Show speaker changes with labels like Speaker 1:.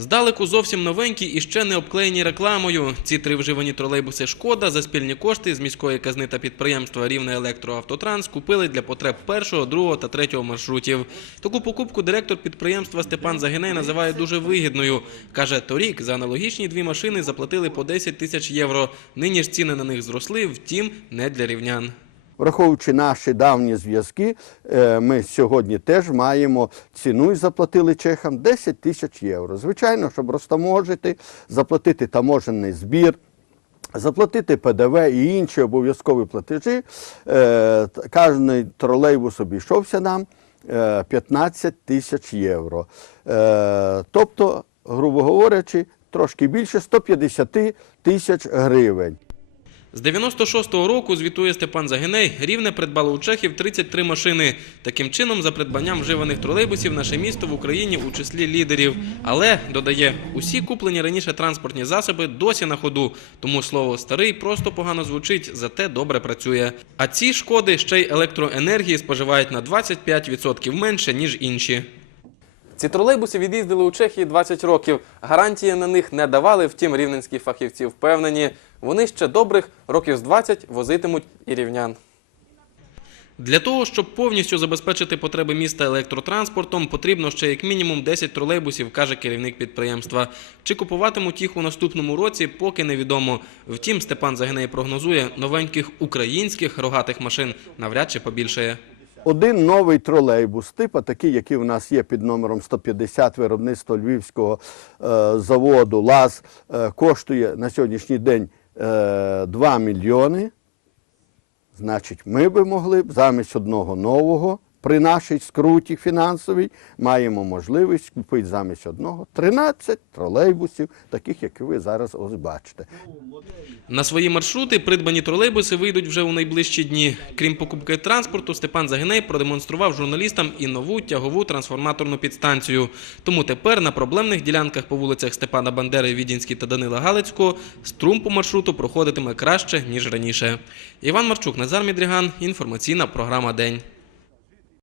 Speaker 1: Здалеку зовсім новенькі і ще не обклеєні рекламою. Ці три вживані тролейбуси «Шкода» за спільні кошти з міської казни та підприємства «Рівне електроавтотранс» купили для потреб першого, другого та третього маршрутів. Таку покупку директор підприємства Степан Загиней називає дуже вигідною. Каже, торік за аналогічні дві машини заплатили по 10 тисяч євро. Нині ж ціни на них зросли, втім, не для рівнян.
Speaker 2: Враховуючи наші давні зв'язки, е, ми сьогодні теж маємо ціну і заплатили чехам 10 тисяч євро. Звичайно, щоб розтаможити, заплатити таможенний збір. Заплатити ПДВ і інші обов'язкові платежі. Е, Кожний тролейбус обійшовся нам е, 15 тисяч євро. Е, Тобто, грубо говорячи, трошки більше 150 тисяч гривень.
Speaker 1: З 96-го року, звітує Степан Загиней, Рівне придбало у чехів 33 машини. Таким чином, за придбанням вживаних тролейбусів наше місто в Україні у числі лідерів. Але, додає, усі куплені раніше транспортні засоби досі на ходу. Тому слово старий просто погано звучить, зате добре працює. А ці шкоди ще й електроенергії споживають на 25% менше, ніж інші. Ці тролейбуси від'їздили у Чехії 20 років. Гарантії на них не давали, втім, рівненські фахівці впевнені, вони ще добрих років з 20 возитимуть і рівнян. Для того, щоб повністю забезпечити потреби міста електротранспортом, потрібно ще як мінімум 10 тролейбусів, каже керівник підприємства. Чи купуватимуть їх у наступному році, поки невідомо. Втім, Степан Загиней прогнозує, новеньких українських рогатих машин навряд чи побільшає.
Speaker 2: Один новий тролейбус, типу такий, який у нас є під номером 150 виробництва Львівського е, заводу ЛАЗ, е, коштує на сьогоднішній день е, 2 мільйони. Значить, ми би могли б замість одного нового при нашій скруті фінансовій маємо можливість купити замість одного 13 тролейбусів, таких, як ви зараз ось бачите.
Speaker 1: На свої маршрути придбані тролейбуси вийдуть вже у найближчі дні. Крім покупки транспорту, Степан Загиней продемонстрував журналістам і нову тягову трансформаторну підстанцію. Тому тепер на проблемних ділянках по вулицях Степана Бандери, Відінській та Данила Галицького струм по маршруту проходитиме краще ніж раніше. Іван Марчук, Назар Мідріган. Інформаційна програма День.